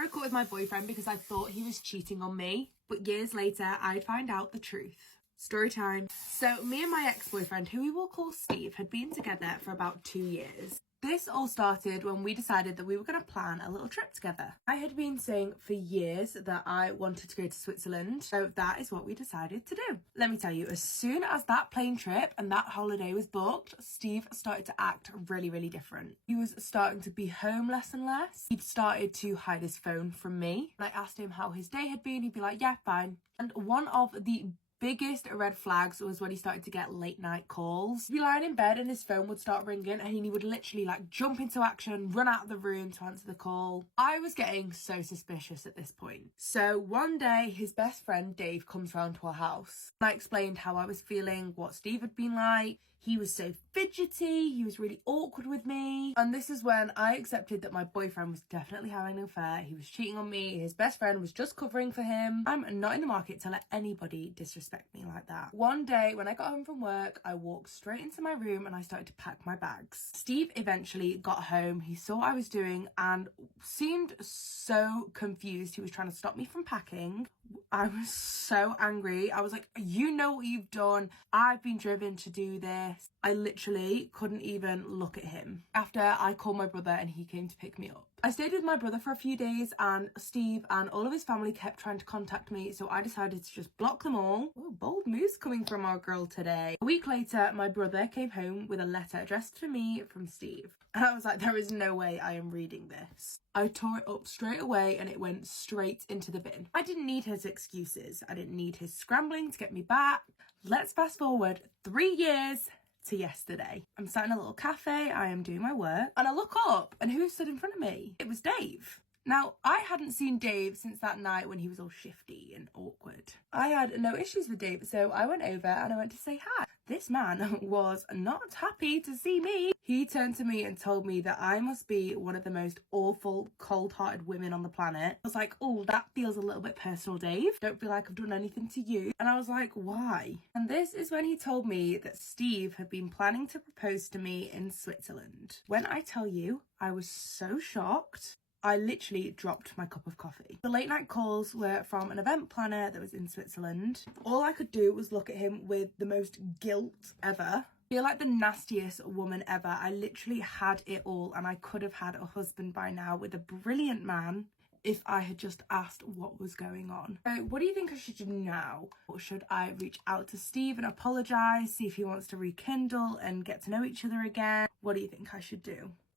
broke up with my boyfriend because I thought he was cheating on me, but years later I'd find out the truth. Story time. So me and my ex-boyfriend, who we will call Steve, had been together for about 2 years. This all started when we decided that we were going to plan a little trip together. I had been saying for years that I wanted to go to Switzerland, so that is what we decided to do. Let me tell you, as soon as that plane trip and that holiday was booked, Steve started to act really different. He was starting to be home less and less. He'd started to hide his phone from me. And I asked him how his day had been. He'd be like, yeah, fine. And one of the biggest red flags was when he started to get late night calls. He'd be lying in bed and his phone would start ringing and he would literally like jump into action, run out of the room to answer the call. I was getting so suspicious at this point. So one day his best friend Dave comes round to our house. I explained how I was feeling, what Steve had been like. He was so fidgety, he was really awkward with me. And this is when I accepted that my boyfriend was definitely having an affair. He was cheating on me, his best friend was just covering for him. I'm not in the market to let anybody disrespect me like that. One day when I got home from work, I walked straight into my room and I started to pack my bags. Steve eventually got home, he saw what I was doing and seemed so confused. He was trying to stop me from packing. I was so angry. I was like, you know what you've done. I've been driven to do this. I literally couldn't even look at him. After I called my brother and he came to pick me up. I stayed with my brother for a few days and Steve and all of his family kept trying to contact me, so I decided to just block them all. Oh, bold moves coming from our girl today. A week later, my brother came home with a letter addressed to me from Steve. And I was like, there is no way I am reading this. I tore it up straight away and it went straight into the bin. I didn't need his excuses. I didn't need his scrambling to get me back. Let's fast forward 3 years to yesterday. I'm sat in a little cafe, I am doing my work, and I look up and who stood in front of me? It was Dave. Now, I hadn't seen Dave since that night when he was all shifty and awkward. I had no issues with Dave, so I went over and I went to say hi. This man was not happy to see me. He turned to me and told me that I must be one of the most awful, cold-hearted women on the planet. I was like, oh, that feels a little bit personal, Dave. Don't feel like I've done anything to you. And I was like, why? And this is when he told me that Steve had been planning to propose to me in Switzerland. When I tell you, I was so shocked. I literally dropped my cup of coffee. The late night calls were from an event planner that was in Switzerland. All I could do was look at him with the most guilt ever. I feel like the nastiest woman ever. I literally had it all and I could have had a husband by now with a brilliant man if I had just asked what was going on. So what do you think I should do now? Or should I reach out to Steve and apologise, see if he wants to rekindle and get to know each other again? What do you think I should do?